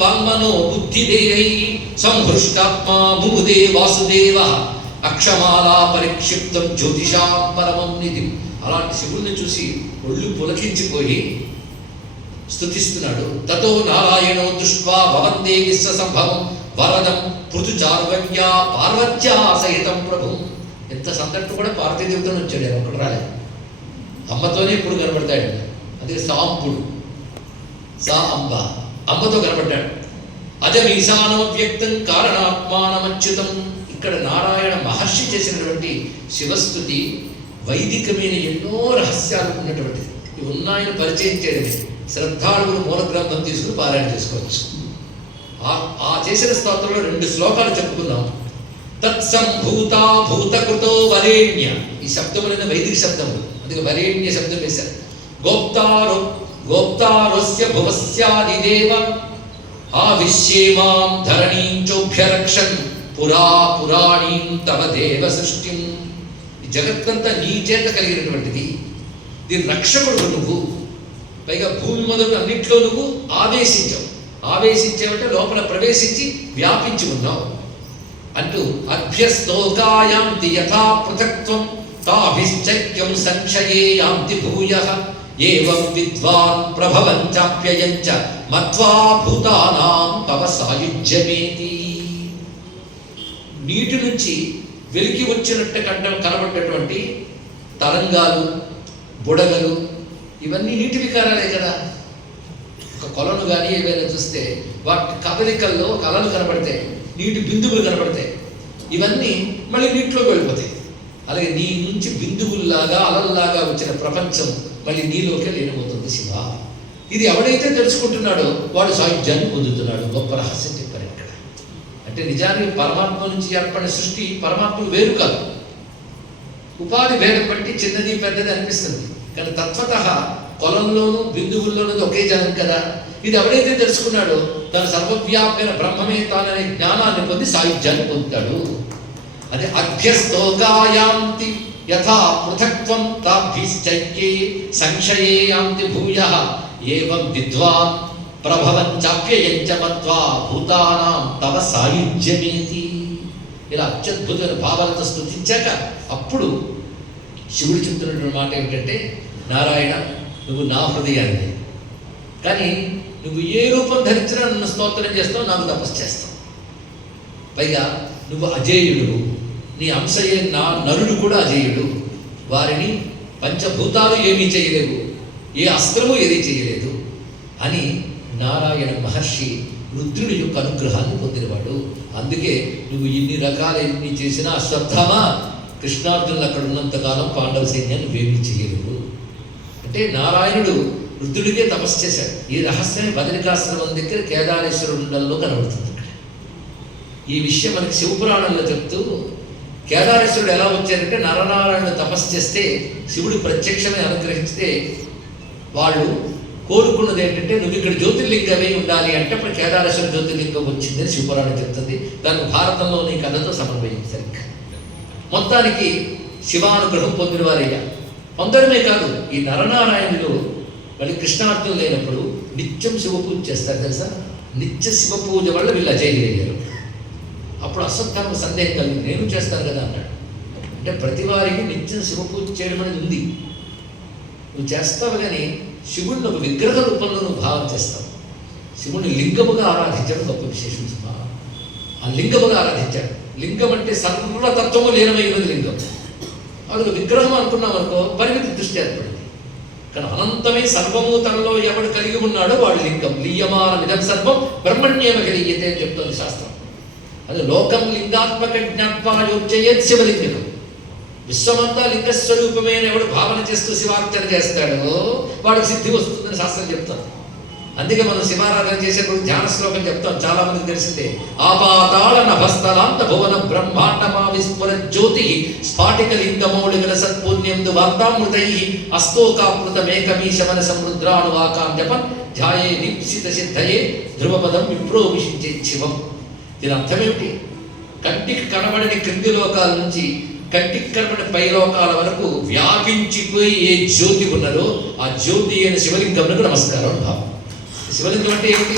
వాంగ్మనో బుద్ధిదేహై సంహృష్టాత్మా ముముదే వాసుదేవ అక్షమాలా పరిక్షిప్తం జ్యోతిషాం పరమం నిధి అలాంటి శివుణ్ణి చూసి ఒళ్ళు పులకించిపోయి స్తుతిస్తున్నాడు। తతో నారాయణో దృష్ట్వా భవంతే విశ్వ సంభవం। వరదం పృథు చార్వణ్యా పార్వత్యా సహితం ప్రభు। ఎంత సందట్టు కూడా పార్వతీదేవితో వచ్చాడు ఆయన రాలేదు। అమ్మతోనే ఇప్పుడు కనబడతాడు అదే సాంపుడు సా అంబ। అంబతో కనబడ్డాడు అజం ఈశానో వ్యక్తం కారణాత్మానమచ్యుతం. ఇక్కడ నారాయణ మహర్షి చేసినటువంటి శివస్థుతి వైదికమైన ఎన్నో రహస్యాలు ఉన్నటువంటిది. ఇవి ఉన్నాయని పరిచయం చేయడమే. శ్రద్ధాళువులు మూల గ్రంథం తీసుకుని పారాయణ చేసుకోవచ్చు. ఆ ఆ చేసిన స్తోత్రంలో రెండు శ్లోకాలు చెప్పుకున్నాం తత్సంభూతా భూతకృతో వరేణ్య. ఈ శబ్దం అనేది వైదిక శబ్దము. అందుకే వరేణ్య శబ్దం వేశారు. గోప్తారో గోప్తారస్య భువస్యాదిదేవ ఆవిశ్యేమాం ధరణీం చోభ్యరక్షన్ పురా పురాణీం తవ దేవ సృష్టిం ఈ జగత్తంతా నీ చేత కలిగినటువంటిది. దీని రక్షకుడు నువ్వు. పైగా భూమి మొదలు అన్నిట్లో నువ్వు ఆవేశించావు. ఆవేశించావంటే లోపల ప్రవేశించి వ్యాపించి ఉన్నావు. అంటూ అభ్యస్తోకాయాంతి యథా పృథక్త్వం తాభిశ్చక్యం సంక్షయే యాంతి భూయ. ఏవం విద్వాన్ ప్రభవం చాప్యయం చ మత్వా భూతానాం తవ సాయుజ్యమేతి. నీటి నుంచి వెలికి వచ్చినట్టు కంట కనబడ్డటువంటి తరంగాలు బుడగలు ఇవన్నీ నీటి వికారాలే కదా. ఒక కొలను కానీ ఏవైనా చూస్తే వాటి కదలికల్లో కళలు కనబడతాయి నీటి బిందువులు కనబడతాయి. ఇవన్నీ మళ్ళీ నీటిలోకి వెళ్ళిపోతాయి. అలాగే నీ నుంచి బిందువుల్లాగా అలల్లాగా వచ్చిన ప్రపంచం మళ్ళీ నీలోకే లేనిపోతుంది శివ. ఇది ఎవడైతే తెలుసుకుంటున్నాడో వాడు సాయుధ్యాన్ని పొందుతున్నాడు. గొప్ప రహస్యం చెప్పారు ఇక్కడ. అంటే నిజానికి పరమాత్మ నుంచి ఏర్పడిన సృష్టి పరమాత్మకు వేరు కాదు. ఉపాధి భేదం బట్టి చిన్నది పెద్దది అనిపిస్తుంది. కానీ తత్వత కొలంలోనూ బిందువుల్లోనూ ఒకే జనం కదా. ఇది ఎవడైతే తెలుసుకున్నాడో తన సర్వవ్యాపైన బ్రహ్మమే తాననే జ్ఞానాన్ని పొంది సాయుధ్యాన్ని పొందుతాడు. అదే అభ్యస్తోకాయాంతి యథా పృథక్వం తాభ్యశ్చైక్యే సంశయే యాంతి భూయ ఏవం విద్వాన్ ప్రభవం చాప్యయం మత్వా భూతానాం తవ సాయుధ్యమేతి ఇలా అత్యద్భుతమైన భావాలతో స్థుతించాక అప్పుడు శివుడు చెప్తున్నటువంటి మాట ఏమిటంటే నారాయణ నువ్వు నా హృదయాన్ని. కానీ నువ్వు ఏ రూపం ధరించినా నన్ను స్తోత్రం చేస్తావు నాకు తపస్సు చేస్తావు. పైగా నువ్వు అజేయుడు. నీ అంశయే నా నరుడు కూడా అజేయుడు. వారిని పంచభూతాలు ఏమీ చేయలేవు. ఏ అస్త్రము ఏదీ చేయలేదు. అని నారాయణ మహర్షి రుద్రుడి యొక్క అనుగ్రహాన్ని పొందినవాడు. అందుకే నువ్వు ఇన్ని రకాల ఎన్ని చేసినా అశ్వత్థమా కృష్ణార్జునులు అక్కడ ఉన్నంతకాలం పాండవ సైన్యాన్ని వేమి చేయలేవు. అంటే నారాయణుడు రుద్రుడికే తపస్సు చేశాడు. ఈ రహస్యాన్ని బదరికాశ్రమం దగ్గర కేదారేశ్వరుండల్లో కనబడుతుంది. ఈ విషయం మనకి శివపురాణంలో చెప్తూ కేదారేశ్వరుడు ఎలా వచ్చారంటే నరనారాయణ తపస్సు చేస్తే శివుడు ప్రత్యక్షమే అనుగ్రహిస్తే వాళ్ళు కోరుకున్నది ఏంటంటే నువ్వు ఇక్కడ జ్యోతిర్లింగమే ఉండాలి అంటే అప్పుడు కేదారేశ్వర జ్యోతిర్లింగం వచ్చిందని శివపురాణం చెప్తుంది. దాన్ని భారతంలోని కథతో సమన్వయించారు మొత్తానికి శివానుగ్రహం పొందిన వారయ్యా పొందడమే కాదు ఈ నరనారాయణులు మళ్ళీ కృష్ణార్థం లేనప్పుడు నిత్యం శివ పూజ చేస్తారు తెలుసా? నిత్య శివ పూజ వల్ల వీళ్ళు అజయగలిగారు అప్పుడు అశ్వత్థామ సందేహం కలిగింది. నేను చేస్తాను కదా అన్నాడు. అంటే ప్రతి వారికి నిత్యం శివ పూజ చేయడం అనేది ఉంది. నువ్వు చేస్తావు కానీ శివుడిని ఒక విగ్రహ రూపంలో నువ్వు భావం చేస్తావు. శివుడిని లింగముగా ఆరాధించడం గొప్ప విశేషం సుమా. ఆ లింగముగా ఆరాధించాడు. లింగం అంటే సర్వతత్వము లీనమైనది లింగం. అది ఒక విగ్రహం అనుకున్నాం అనుకో పరిమితి దృష్టి ఏర్పడింది. కానీ అనంతమే సర్వము తనలో ఎవడు కలిగి ఉన్నాడో వాడు లింగం. లీయమానం ఇదం సర్వం బ్రహ్మణ్యమ కలిగితే అని చెప్తోంది శాస్త్రం. అది లోకం లింగాత్మక జ్ఞాత్వాయోజ్యయేత్ శివలింగం. విశ్వమంతా లింగస్వరూపమే అని ఎవడు భావన చేస్తూ శివార్చన చేస్తాడో వాడికి సిద్ధి వస్తుందని శాస్త్రం చెప్తాం. అందుకే మనం శివారాధన చేసేప్పుడు ధ్యాన శ్లోకం చెప్తాం. చాలా మంది తెలిసిందే ఆపాతాళ నభస్థలాంత భువన బ్రహ్మాండమా విస్ఫుర జ్యోతి స్ఫాటిక లింగమౌళిగల సత్పుణ్యందు వార్తామృతై అస్తోకామృతమేకమీశమన సముద్రానువాకాం జపం ధ్యాయే దీప్సిత సిద్ధయే ధ్రువపదం విప్రోవిషించే శివం. దీని అర్థమేమిటి కంటికి కనబడని క్రింది లోకాల నుంచి కంటికి కనబడిన పై లోకాల వరకు వ్యాపించిపోయి ఏ జ్యోతి ఉన్నదో ఆ జ్యోతి అయిన శివలింగంలో నమస్కారం భావం శివలింగం అంటే ఏంటి